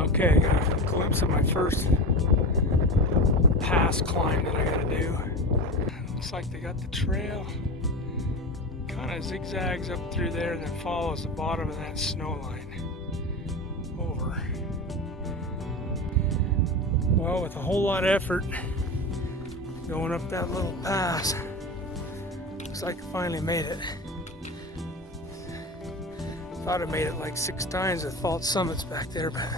Okay, I got a glimpse of my first pass climb that I gotta do. Looks like they got the trail. Kind of zigzags up through there and then follows the bottom of that snow line over. Well, with a whole lot of effort going up that little pass, looks like I finally made it. Thought I made it like 6 times at false summits back there, but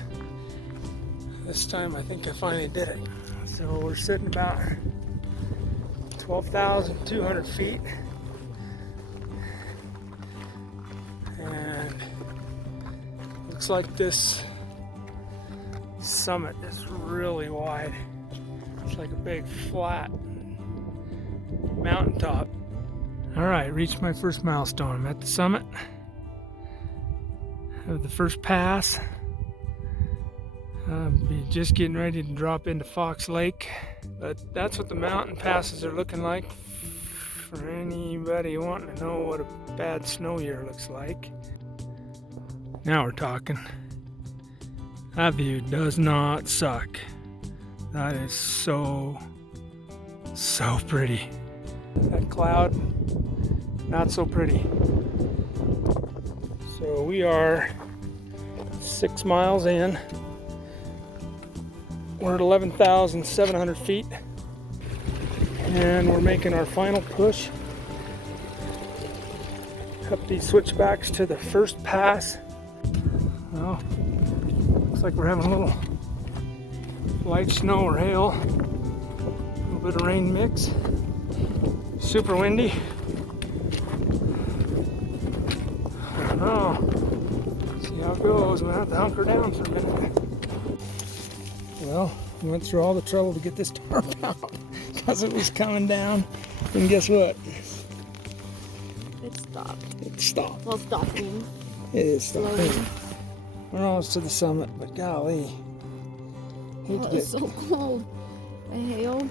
this time I think I finally did it. So we're sitting about 12,200 feet. And looks like this summit is really wide. It's like a big flat mountaintop. All right, reached my first milestone. I'm at the summit of the first pass. I'll be just getting ready to drop into Fox Lake, but that's what the mountain passes are looking like for anybody wanting to know what a bad snow year looks like. Now we're talking. That view does not suck. That is so pretty. That cloud, not so pretty. So we are 6 miles in. We're at 11,700 feet. And we're making our final push up these switchbacks to the first pass. Well, looks like we're having a little light snow or hail. A little bit of rain mix. Super windy. I don't know. See how it goes. I'm gonna have to hunker down for a minute. Well, we went through all the trouble to get this tarp out because it was coming down. And guess what? It stopped. It stopped. Well, stopping. It is stopping. Slowly. We're almost to the summit, but golly. Oh, it's so cold. The hail.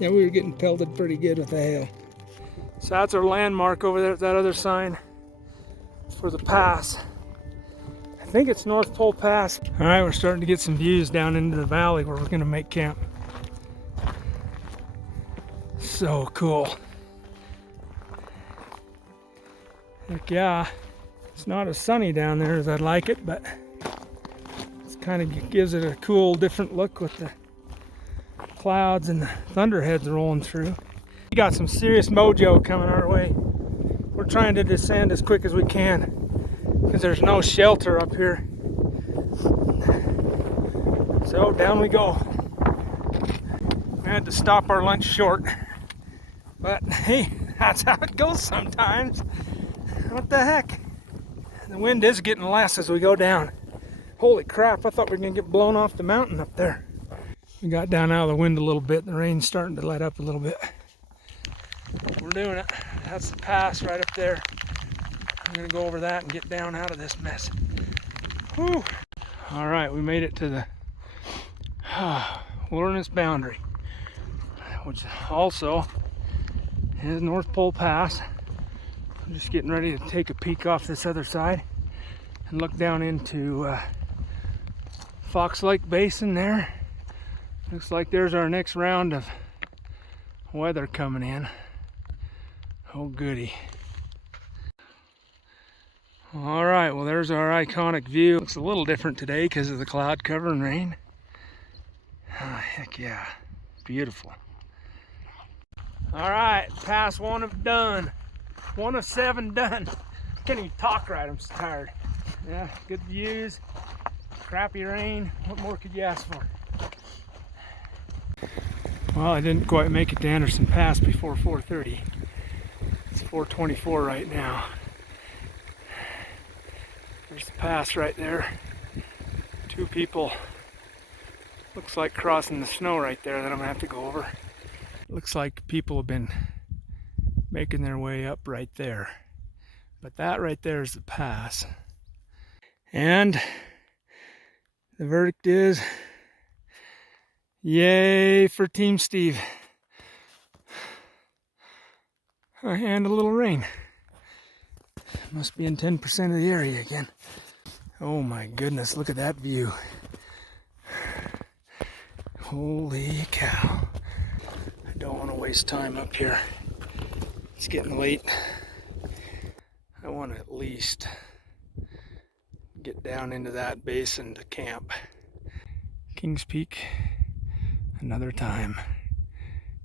Yeah, we were getting pelted pretty good with the hail. So that's our landmark over there at that other sign for the pass. I think it's North Pole Pass. All right, we're starting to get some views down into the valley where we're gonna make camp. So cool. Heck yeah. It's not as sunny down there as I'd like it, but it kind of gives it a cool, different look with the clouds and the thunderheads rolling through. We got some serious mojo coming our way. We're trying to descend as quick as we can because there's no shelter up here. So down we go. We had to stop our lunch short, but hey, that's how it goes sometimes. What the heck? The wind is getting less as we go down. Holy crap, I thought we were gonna get blown off the mountain up there. We got down out of the wind a little bit. The rain's starting to let up a little bit. We're doing it. That's the pass right up there. I'm gonna go over that and get down out of this mess. Whew. All right, we made it to the wilderness boundary, which also is North Pole Pass. I'm just getting ready to take a peek off this other side and look down into Fox Lake Basin there. Looks like there's our next round of weather coming in. Oh goody. All right, well there's our iconic view. Looks a little different today because of the cloud cover and rain. Oh, heck yeah, beautiful. All right, pass 1 of done. 1 of 7 done. Can't even talk right, I'm so tired. Yeah, good views, crappy rain. What more could you ask for? Well, I didn't quite make it to Anderson Pass before 4:30. It's 4:24 right now. There's the pass right there. 2 people. Looks like crossing the snow right there that I'm gonna have to go over. Looks like people have been making their way up right there. But that right there is the pass. And the verdict is, yay for Team Steve. And a little rain. Must be in 10% of the area again. Oh my goodness, look at that view. Holy cow. I don't want to waste time up here. It's getting late. I want to at least get down into that basin to camp. Kingspeak another time,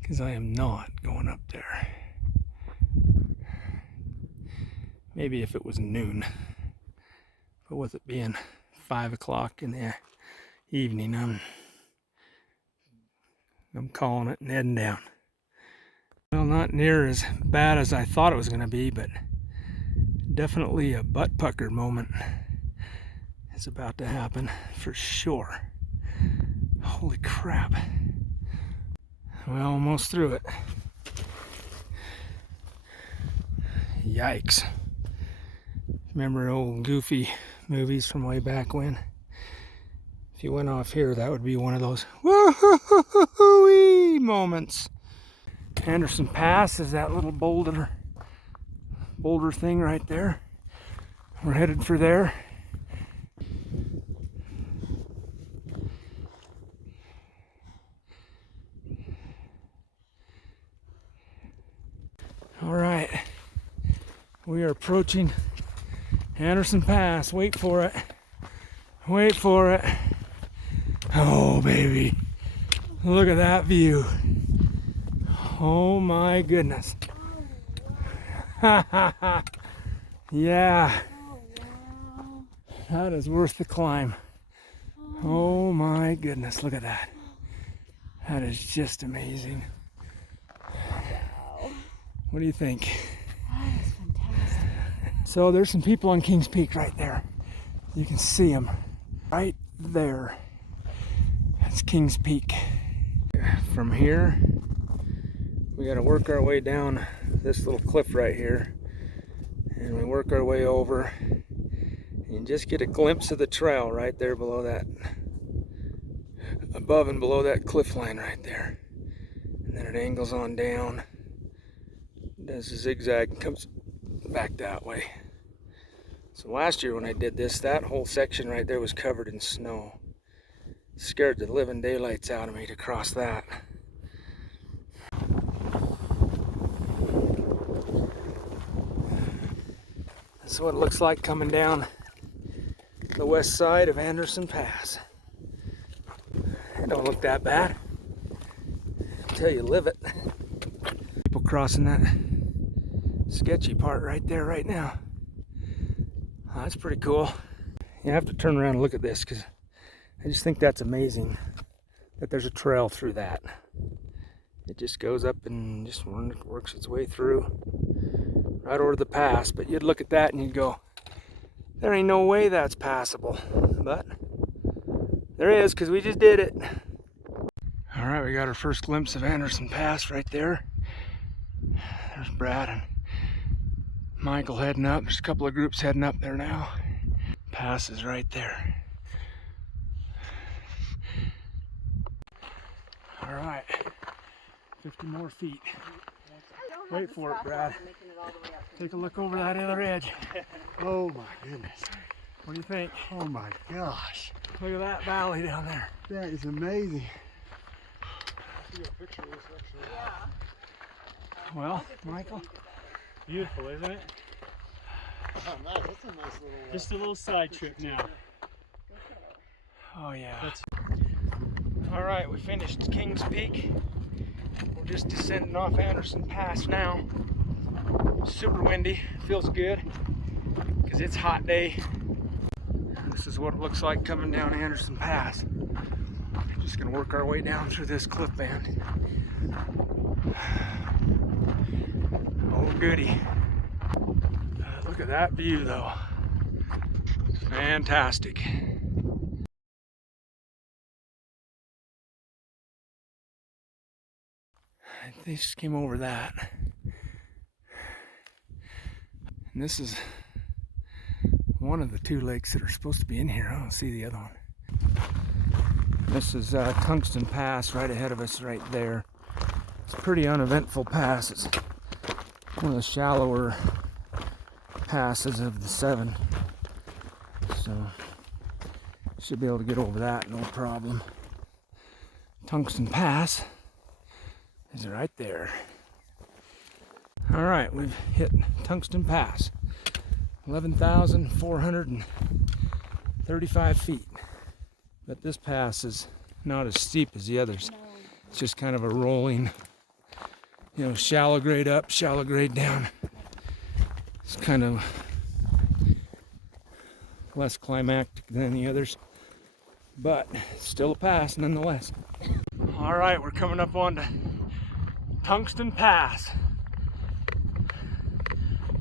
because I am not going up there. Maybe if it was noon, but with it being 5 o'clock in the evening, I'm calling it and heading down. Well, not near as bad as I thought it was going to be, but definitely a butt pucker moment is about to happen for sure. Holy crap. We're almost through it. Yikes. Remember old goofy movies from way back when? If you went off here, that would be one of those woo-hoo-hoo-hoo-wee moments. Anderson Pass is that little boulder thing right there. We're headed for there. All right, we are approaching Anderson Pass. Wait for it. Wait for it. Oh, baby. Look at that view. Oh my goodness. Yeah. That is worth the climb. Oh my goodness, look at that. That is just amazing. What do you think? That is fantastic. So there's some people on Kingspeak right there. You can see them right there. That's Kingspeak. From here, we got to work our way down this little cliff right here, and we work our way over and just get a glimpse of the trail right there below that, above and below that cliff line right there. And then it angles on down, does a zigzag and comes back that way. So last year when I did this, that whole section right there was covered in snow. Scared the living daylights out of me to cross that. That's what it looks like coming down the west side of Anderson Pass. It don't look that bad until you live it. People crossing that sketchy part right there right now. Oh, that's pretty cool. You have to turn around and look at this because I just think that's amazing that there's a trail through that. It just goes up and just works its way through right over the pass. But you'd look at that and you'd go, there ain't no way that's passable. But there is, because we just did it. All right, we got our first glimpse of Anderson Pass right there. There's Brad and Michael heading up. There's a couple of groups heading up there now. Pass is right there. All right, 50 more feet. Wait for it, Brad. Take a look over that other edge. Oh my goodness. What do you think? Oh my gosh. Look at that valley down there. That is amazing. Well, Michael? Beautiful, isn't it? Oh, nice. That's a nice little. Just a little side trip now. Oh yeah. All right, we finished Kingspeak. We're just descending off Anderson Pass now. Super windy, feels good because it's a hot day. This is what it looks like coming down Anderson Pass. Just gonna work our way down through this cliff band. Oh goody. Look at that view though. Fantastic. They just came over that. And this is one of the two lakes that are supposed to be in here. I don't see the other one. This is Tungsten Pass right ahead of us right there. It's a pretty uneventful pass. It's one of the shallower passes of the 7. so should be able to get over that no problem. Tungsten Pass is right there. All right, we've hit Tungsten Pass, 11,435 feet. But this pass is not as steep as the others. It's just kind of a rolling, shallow grade up, shallow grade down. It's kind of less climactic than the others, but still a pass nonetheless. All right, we're coming up on to Tungsten Pass.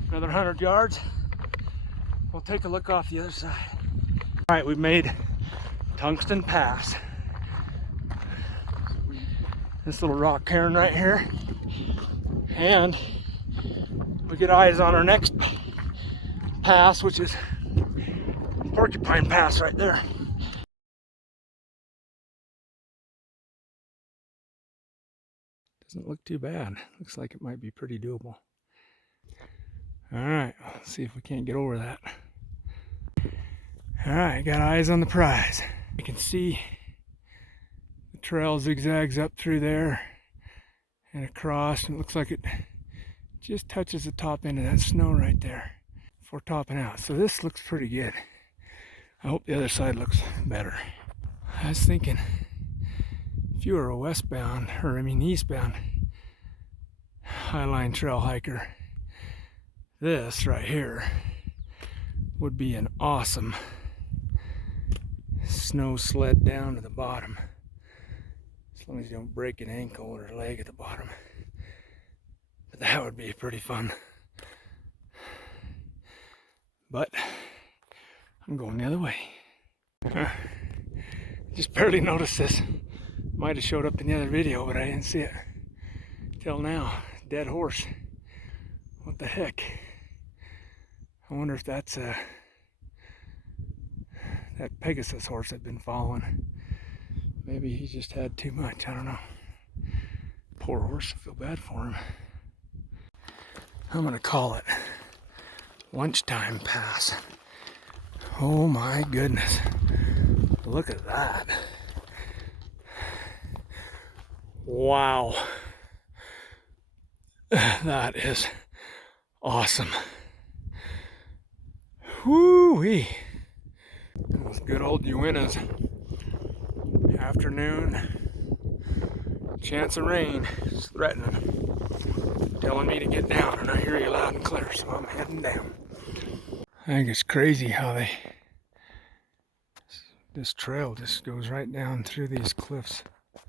Another 100 yards. We'll take a look off the other side. All right, we've made Tungsten Pass. This little rock cairn right here. And we get eyes on our next pass, which is Porcupine Pass right there. Doesn't look too bad. Looks like it might be pretty doable. All right, let's see if we can't get over that. All right, got eyes on the prize. You can see the trail zigzags up through there and across, and it looks like it just touches the top end of that snow right there before topping out. So this looks pretty good. I hope the other side looks better. I was thinking, if you were a eastbound Highline Trail hiker, this right here would be an awesome snow sled down to the bottom, as long as you don't break an ankle or a leg at the bottom. But that would be pretty fun. But I'm going the other way. Just barely noticed this. Might have showed up in the other video, but I didn't see it till now. Dead horse. What the heck? I wonder if that's that Pegasus horse I've been following. Maybe he just had too much. I don't know. Poor horse. I feel bad for him. I'm gonna call it Lunchtime Pass. Oh my goodness. Look at that. Wow. That is awesome. Woo-wee. Those good old Uintas. Afternoon. Chance of rain is threatening. Telling me to get down, and I hear you loud and clear, so I'm heading down. I think it's crazy how this trail just goes right down through these cliffs.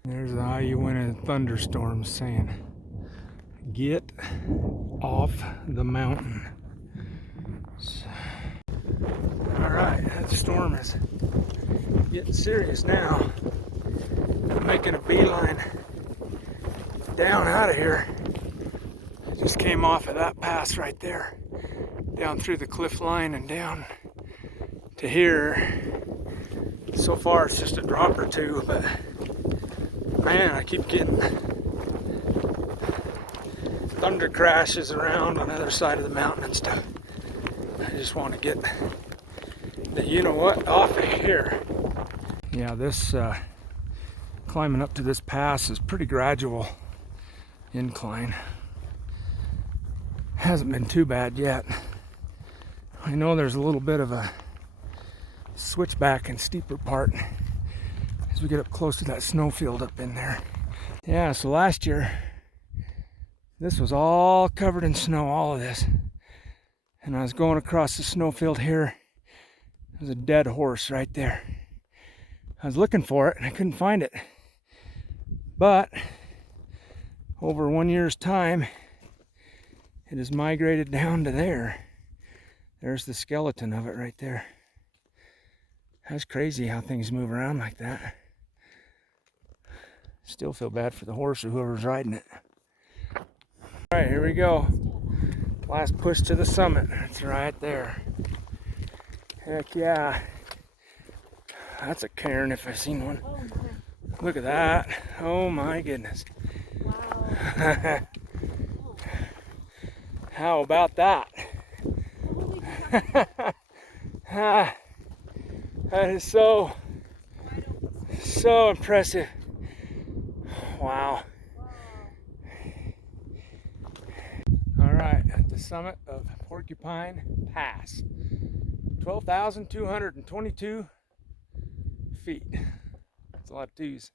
There's the Uinta thunderstorm saying, "Get off the mountain." Alright, that storm is getting serious now. I'm making a beeline down out of here. I just came off of that pass right there, down through the cliff line and down to here. So far it's just a drop or two, but man, I keep getting thunder crashes around on the other side of the mountain and stuff. I just want to get the you-know-what off of here. Yeah, this climbing up to this pass is pretty gradual incline. Hasn't been too bad yet. I know there's a little bit of a switchback and steeper part as we get up close to that snowfield up in there. Yeah, so last year this was all covered in snow, all of this. And I was going across the snowfield here. There's a dead horse right there. I was looking for it and I couldn't find it. But over 1 year's time, it has migrated down to there. There's the skeleton of it right there. That's crazy how things move around like that. Still feel bad for the horse or whoever's riding it. All right, here we go. Last push to the summit. It's right there. Heck yeah. That's a cairn if I've seen one. Oh my. Look at that. Oh my goodness. Wow. How about that? Holy crap. That is so impressive. Wow. All right, at the summit of Porcupine Pass, 12,222 feet. That's a lot of twos.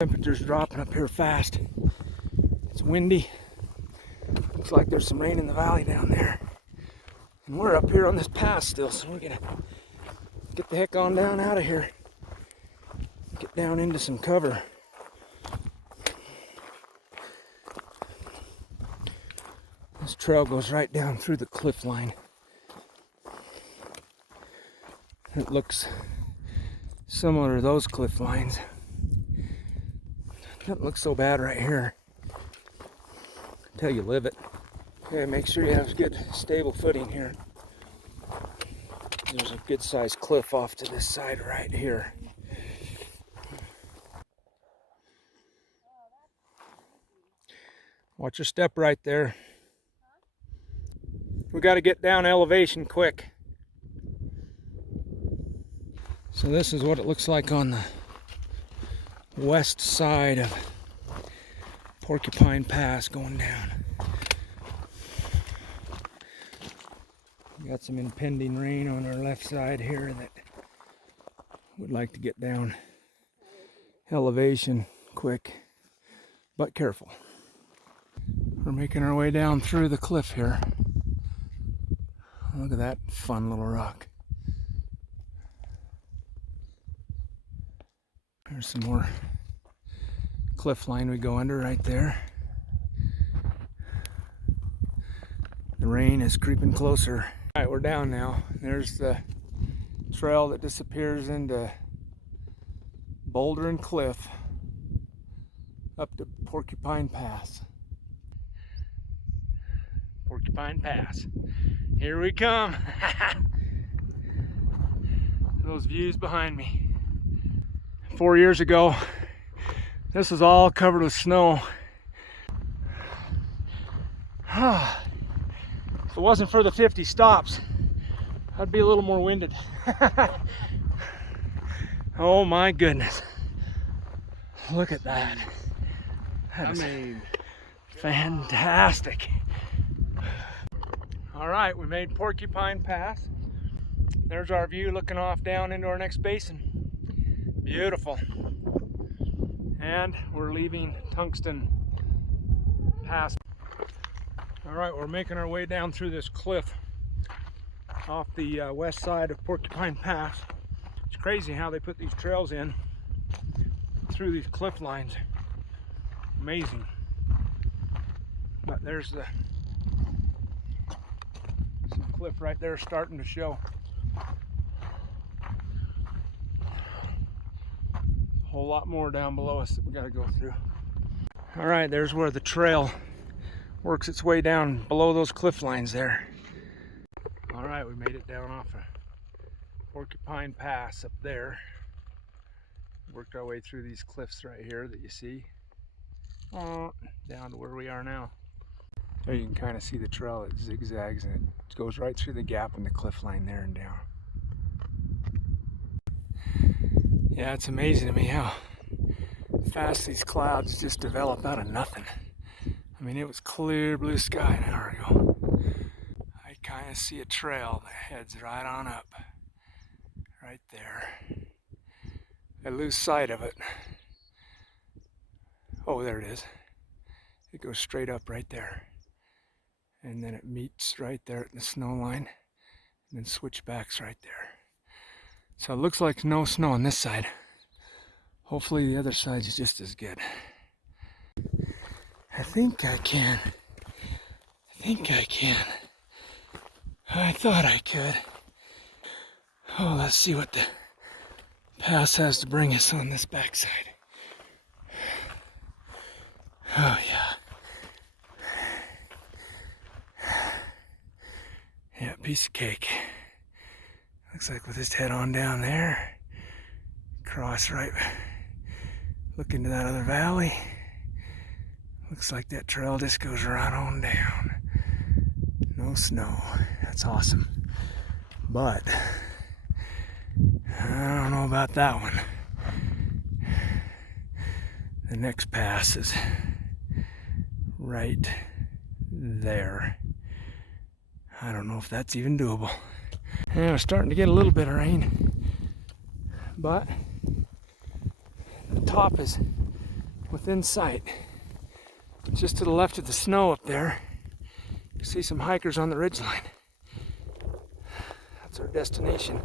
Temperature's dropping up here fast. It's windy. Looks like there's some rain in the valley down there. And we're up here on this pass still, so we're gonna get the heck on down out of here. Get down into some cover. This trail goes right down through the cliff line. It looks similar to those cliff lines. Doesn't look so bad right here until you live it. Okay, make sure you have good stable footing here. There's a good sized cliff off to this side right here. Watch your step right there. We got to get down elevation quick. So this is what it looks like on the west side of Porcupine Pass going down. We got some impending rain on our left side here that would like to get down elevation quick, but careful. We're making our way down through the cliff here. Look at that fun little rock. There's some more cliff line we go under right there. The rain is creeping closer. All right, we're down now. There's the trail that disappears into boulder and cliff up to Porcupine Pass. Porcupine Pass. Here we come. Those views behind me. 4 years ago, this was all covered with snow. If it wasn't for the 50 stops, I'd be a little more winded. Oh my goodness. Look at that. That is fantastic. All right, we made Porcupine Pass. There's our view looking off down into our next basin. Beautiful. And we're leaving Tungsten Pass. All right, we're making our way down through this cliff off the west side of Porcupine Pass. It's crazy how they put these trails in through these cliff lines. Amazing. But there's the some cliff right there starting to show. A whole lot more down below us that we got to go through. All right, there's where the trail works its way down below those cliff lines there. All right, we made it down off of Porcupine Pass up there. Worked our way through these cliffs right here that you see. Down to where we are now. There you can kind of see the trail. It zigzags and it goes right through the gap in the cliff line there and down. Yeah, it's amazing to me how fast these clouds just develop out of nothing. I mean, it was clear blue sky an hour ago. I kind of see a trail that heads right on up. Right there. I lose sight of it. Oh, there it is. It goes straight up right there. And then it meets right there at the snow line. And then switchbacks right there. So it looks like no snow on this side. Hopefully the other side is just as good. I think I can. I thought I could. Oh, let's see what the pass has to bring us on this backside. Oh yeah. Yeah, piece of cake. Looks like we'll just head on down there. Cross right. Look into that other valley. Looks like that trail just goes right on down. No snow. That's awesome. But I don't know about that one. The next pass is right there. I don't know if that's even doable. Yeah, we're starting to get a little bit of rain, but the top is within sight. Just to the left of the snow up there, you see some hikers on the ridgeline. That's our destination.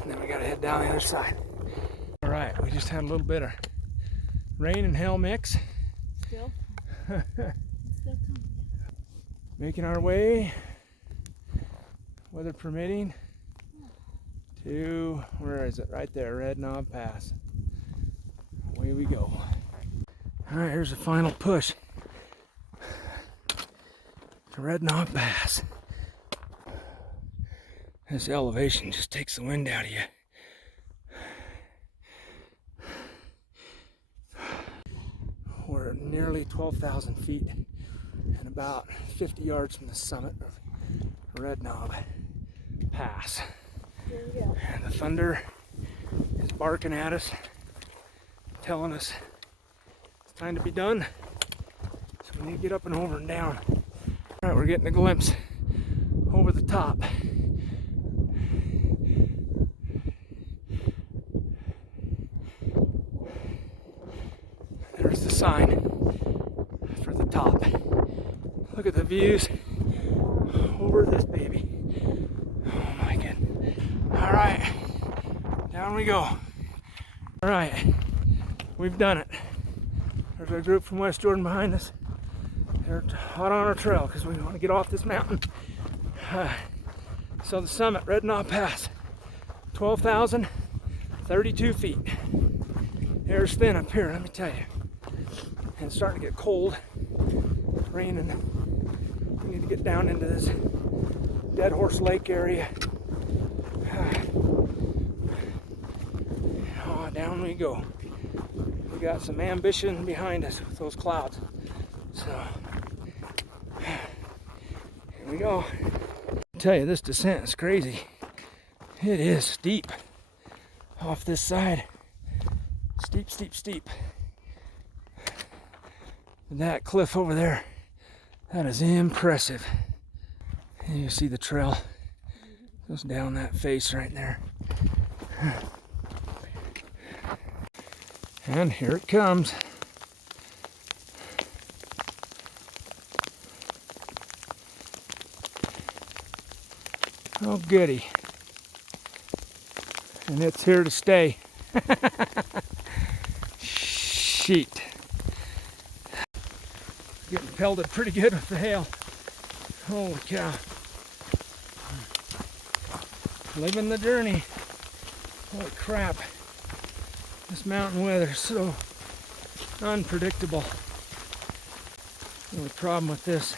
And then we gotta head down the other side. All right, we just had a little bit of rain and hail mix. Still? Still coming. Making our way, weather permitting, to, where is it? Right there, Red Knob Pass. Away we go. All right, here's the final push to Red Knob Pass. This elevation just takes the wind out of you. We're at nearly 12,000 feet and about 50 yards from the summit of Red Knob Pass. There we go. And the thunder is barking at us, telling us it's time to be done. So we need to get up and over and down. All right, we're getting a glimpse over the top. There's the sign for the top. Look at the views over this baby. Oh my goodness. All right, down we go. All right, we've done it. There's our group from West Jordan behind us. They're hot on our trail because we want to get off this mountain. So the summit, Red Knob Pass, 12,032 feet. Air's thin up here, let me tell you. And it's starting to get cold, raining. We need to get down into this Dead Horse Lake area. Oh, down we go. We got some ambition behind us with those clouds. So, here we go. I tell you, this descent is crazy. It is steep off this side. Steep, steep, steep. That cliff over there, that is impressive. And you see the trail goes down that face right there. And here it comes. Oh goody. And it's here to stay. Sheet. Getting pelted pretty good with the hail. Holy cow. Living the journey. Holy crap. This mountain weather is so unpredictable. The only problem with this,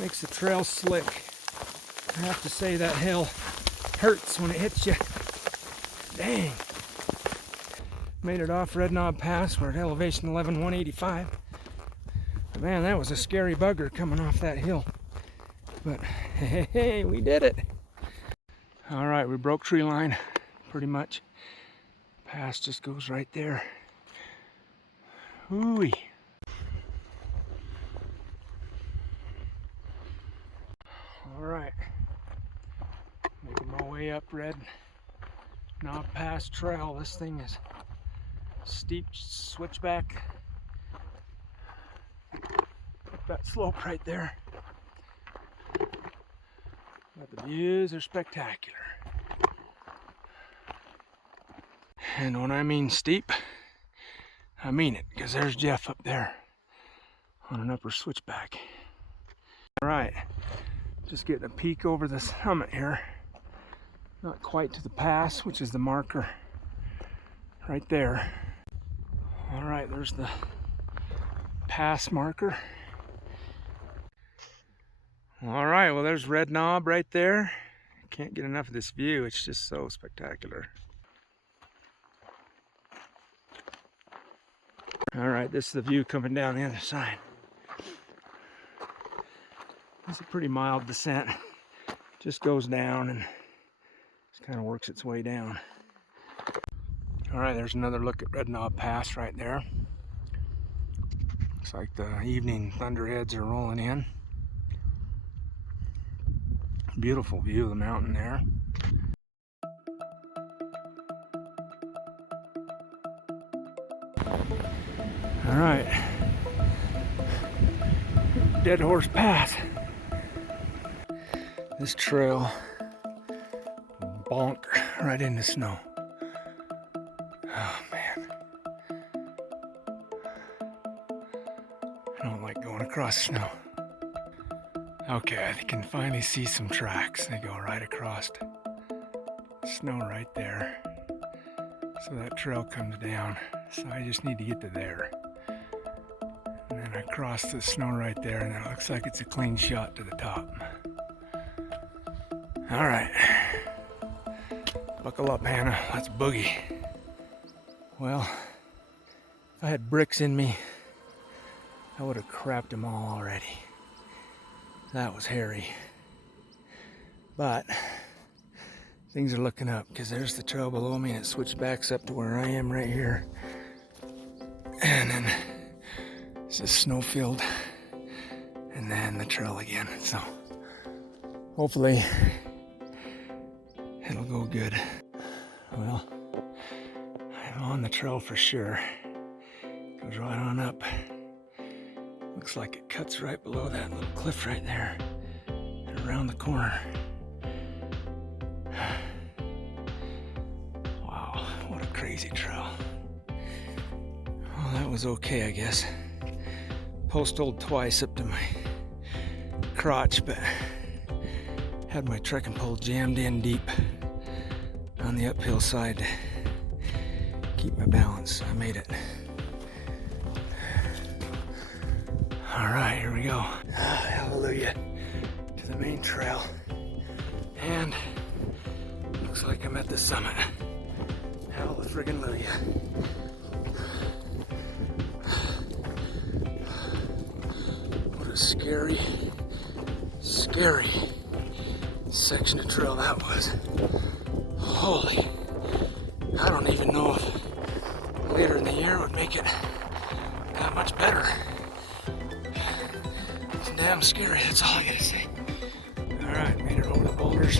makes the trail slick. I have to say that hail hurts when it hits you. Dang. Made it off Red Knob Pass. We're at elevation 11,185. But man, that was a scary bugger coming off that hill. But hey, we did it. All right, we broke tree line pretty much. Pass just goes right there. Ooh-wee. All right, making my way up Red Knob Pass Trail. This thing is steep switchback. That slope right there. But the views are spectacular. And when I mean steep, I mean it, because there's Jeff up there on an upper switchback. All right, just getting a peek over the summit here. Not quite to the pass, which is the marker right there. All right, there's the pass marker. All right, well, there's Red Knob right there. Can't get enough of this view. It's just so spectacular. All right, this is the view coming down the other side. It's a pretty mild descent. Just goes down and kind of works its way down. All right, there's another look at Red Knob Pass right there. Looks like the evening thunderheads are rolling in. Beautiful view of the mountain there. All right, Dead Horse Pass. This trail bonk right in the snow. Oh man, I don't like going across snow. Okay, I can finally see some tracks. They go right across. Snow right there. So that trail comes down. So I just need to get to there. And then I cross the snow right there, and it looks like it's a clean shot to the top. All right. Buckle up, Hannah. Let's boogie. Well, if I had bricks in me, I would have crapped them all already. That was hairy. But things are looking up because there's the trail below me and it switched backs up to where I am right here. And then it's a snowfield and then the trail again. So hopefully it'll go good. Well, I'm on the trail for sure. Goes right on up. Looks like it cuts right below that little cliff right there and around the corner. Wow, what a crazy trail. Well, that was okay, I guess. Post-holed twice up to my crotch, but had my trekking pole jammed in deep on the uphill side to keep my balance. I made it. All right, here we go. Hallelujah to the main trail. And looks like I'm at the summit. Hallelujah. What a scary, scary section of trail that was. Holy, I don't even know if later in the year would make it that much better. It's damn scary, that's all I gotta say. All right, made it over the boulders.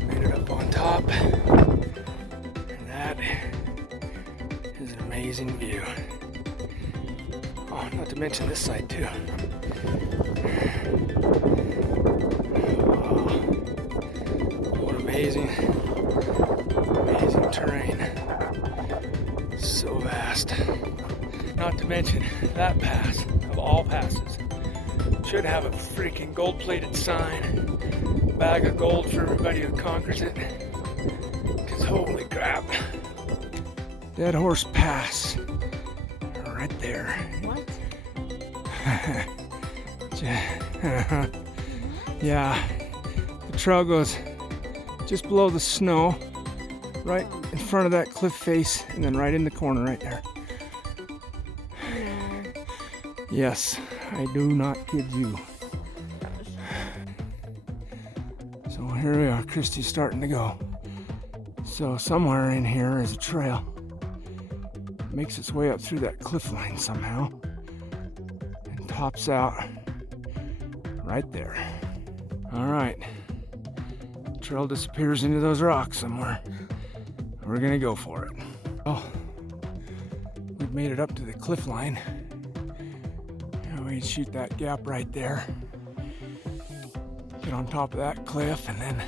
Made it up on top. And that is an amazing view. Oh, not to mention this side too. Wow. What amazing, amazing terrain. So vast. Not to mention that pass, of all passes, should have a freaking gold-plated sign, bag of gold for everybody who conquers it. Because holy crap. Dead Horse Pass, right there. What? Yeah, the trail goes just below the snow, right in front of that cliff face, and then right in the corner right there. Yes, I do not kid you. So here we are, Christy's starting to go. So somewhere in here is a trail. It makes its way up through that cliff line somehow and tops out right there. All right, trail disappears into those rocks somewhere. We're gonna go for it. Oh, we've made it up to the cliff line. We'd shoot that gap right there, get on top of that cliff, and then,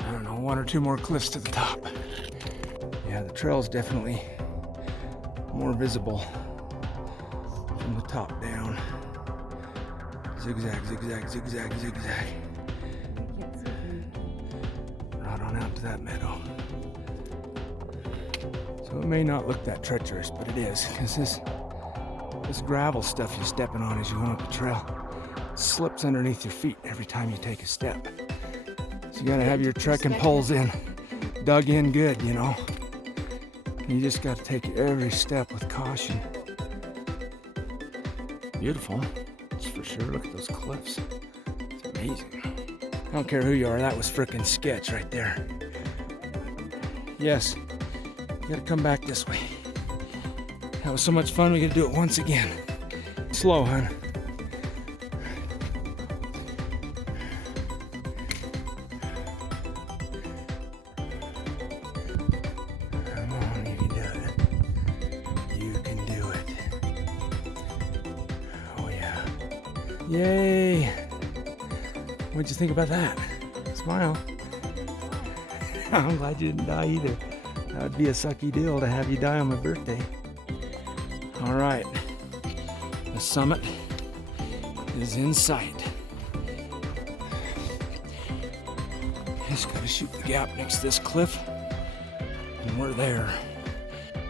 I don't know, one or two more cliffs to the top. Yeah, the trail's definitely more visible from the top down. Zigzag, zigzag, zigzag, zigzag. Right on out to that meadow. So it may not look that treacherous, but it is, because this gravel stuff you're stepping on as you go up the trail slips underneath your feet every time you take a step. So you gotta have your trekking poles dug in good, you know. You just gotta take every step with caution. Beautiful, that's for sure. Look at those cliffs. It's amazing. I don't care who you are, that was frickin' sketch right there. Yes, you gotta come back this way. That was so much fun, we gotta do it once again. Slow, hon. Come on, you can do it. You can do it. Oh yeah. Yay! What'd you think about that? Smile. I'm glad you didn't die either. That would be a sucky deal to have you die on my birthday. All right, the summit is in sight. Just gotta shoot the gap next to this cliff, and we're there.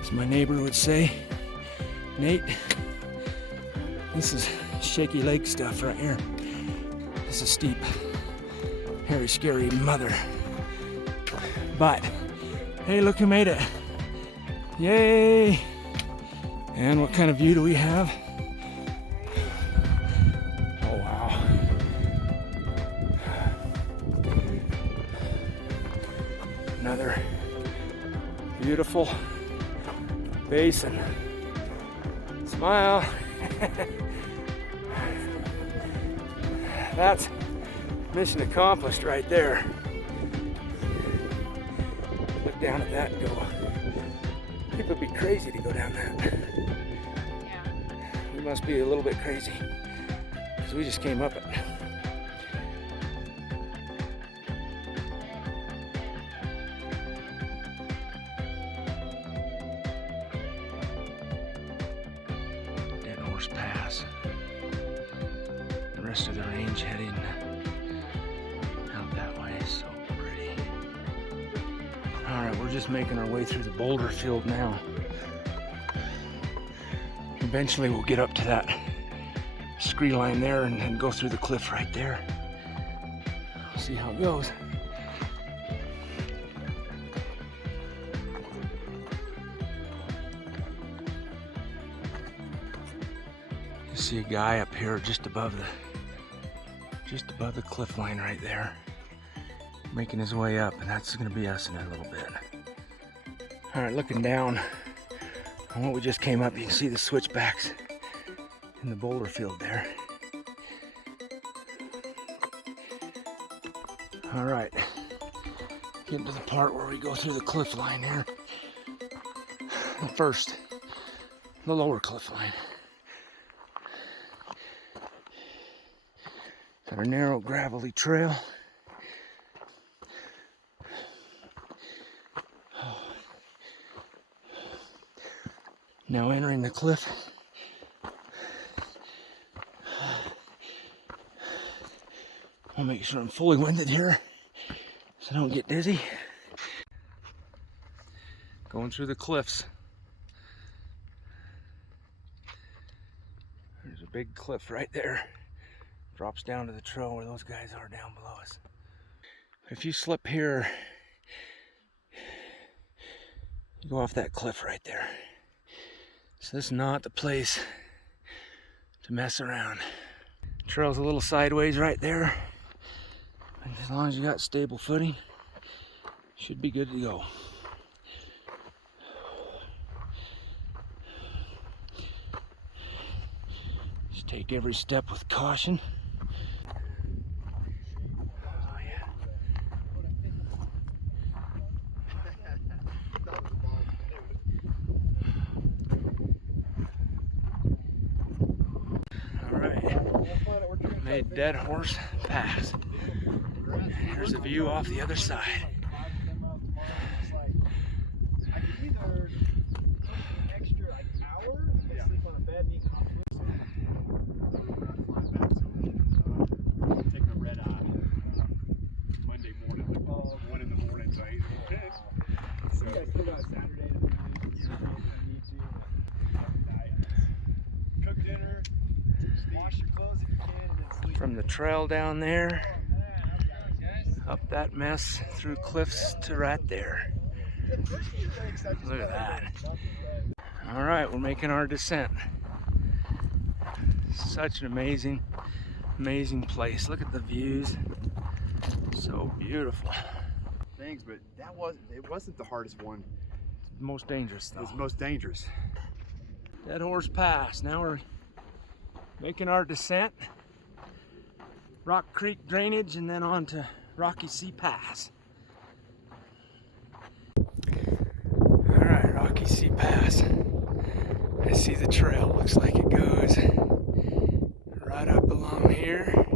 As my neighbor would say, Nate, this is shaky leg stuff right here. This is steep, hairy, scary mother. But, hey, look who made it. Yay! And what kind of view do we have? Oh, wow. Another beautiful basin. Smile. That's mission accomplished right there. Look down at that and go, people would be crazy to go down that. We must be a little bit crazy because we just came up it. Dead Horse Pass. The rest of the range heading out that way. So pretty. All right, we're just making our way through the boulder field now. Eventually we'll get up to that scree line there and then go through the cliff right there. We'll see how it goes. You see a guy up here just above the cliff line right there, making his way up, and that's gonna be us in a little bit. All right, looking down on what we just came up, you can see the switchbacks in the boulder field there. All right, getting to the part where we go through the cliff line here. First, the lower cliff line. Got a narrow gravelly trail. Now entering the cliff. I'll make sure I'm fully winded here so I don't get dizzy. Going through the cliffs. There's a big cliff right there. Drops down to the trail where those guys are down below us. If you slip here, you go off that cliff right there. So this is not the place to mess around. Trail's a little sideways right there. And as long as you got stable footing, should be good to go. Just take every step with caution. Oh yeah. All right, made Dead Horse Pass. Here's a view off the other side. Taking a red eye Monday morning, like 1 in the morning, so 8 or 10. So you guys still got Saturday to need to cook dinner, wash your clothes if you can, and then sleep. From the trail down there, up that mess, through cliffs to right there. Look at that. All right, we're making our descent. Such an amazing place. Look at the views. So beautiful. things, but it wasn't the hardest one. The most dangerous though. It's the most dangerous. Dead Horse Pass. Now we're making our descent. Rock Creek drainage and then on to Rocky Sea Pass. Alright, Rocky Sea Pass. I see the trail. Looks like it goes right up along here.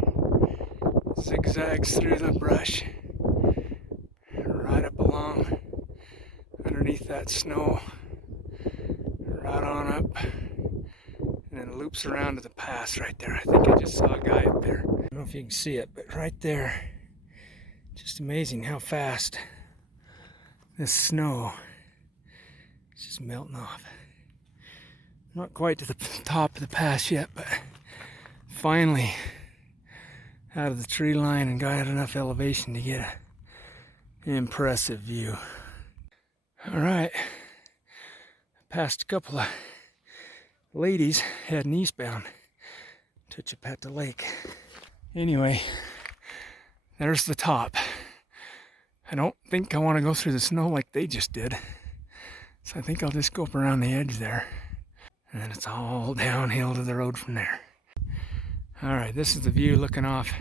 Zigzags through the brush. Right up along underneath that snow. Right on up. And then loops around to the pass right there. I think I just saw a guy up there. I don't know if you can see it, but right there. Just amazing how fast this snow is just melting off. Not quite to the top of the pass yet, but finally out of the tree line and got enough elevation to get an impressive view. All right, passed a couple of ladies heading eastbound to Chapeta Lake. Anyway, there's the top. I don't think I want to go through the snow like they just did. So I think I'll just go up around the edge there. And then it's all downhill to the road from there. All right, this is the view looking off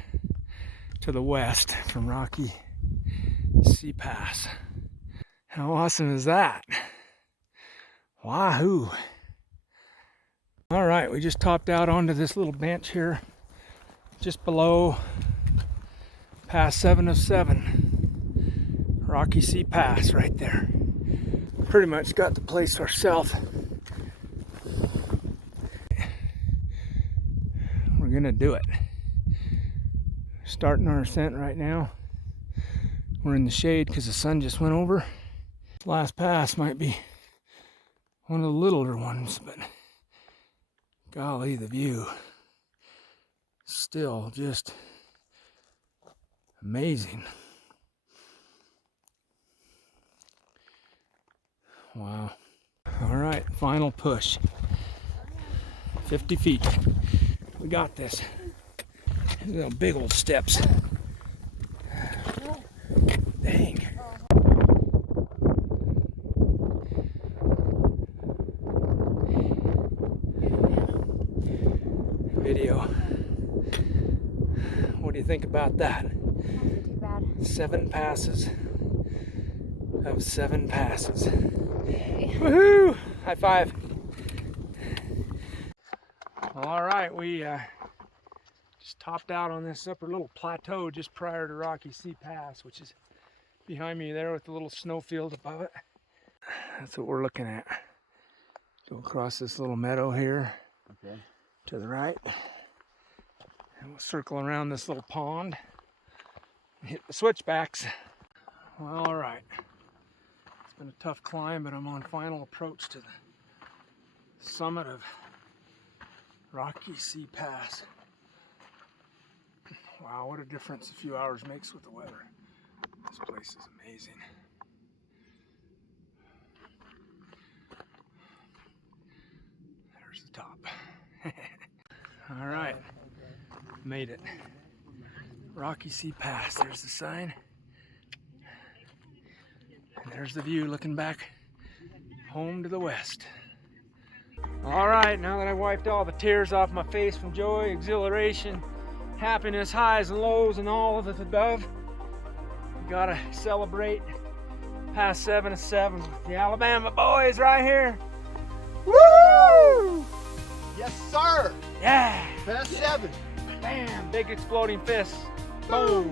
to the west from Rocky Sea Pass. How awesome is that? Wahoo! All right, we just topped out onto this little bench here, just below Pass 7 of 7. Rocky Sea Pass right there. Pretty much got the place to ourselves. We're gonna do it. Starting our ascent right now. We're in the shade because the sun just went over. This last pass might be one of the littler ones, but golly, the view still just amazing. Wow. All right, final push. 50 feet. We got this. These big old steps. Dang. Video. What do you think about that? Not too bad. 7 passes of 7 passes. Woohoo! High five. All right, we just topped out on this upper little plateau just prior to Rocky Sea Pass, which is behind me there with the little snowfield above it. That's what we're looking at. Go across this little meadow here. Okay. To the right. And we'll circle around this little pond and hit the switchbacks. Well, all right. It's been a tough climb, but I'm on final approach to the summit of Rocky Sea Pass. Wow, what a difference a few hours makes with the weather. This place is amazing. There's the top. All right, made it. Rocky Sea Pass, there's the sign. And there's the view looking back home to the west. All right, now that I wiped all the tears off my face from joy, exhilaration, happiness, highs and lows, and all of the above, we gotta celebrate Pass 7 of 7 with the Alabama boys right here. Woo! Yes, sir. Yeah! Pass 7. Bam! Big exploding fists. Boom!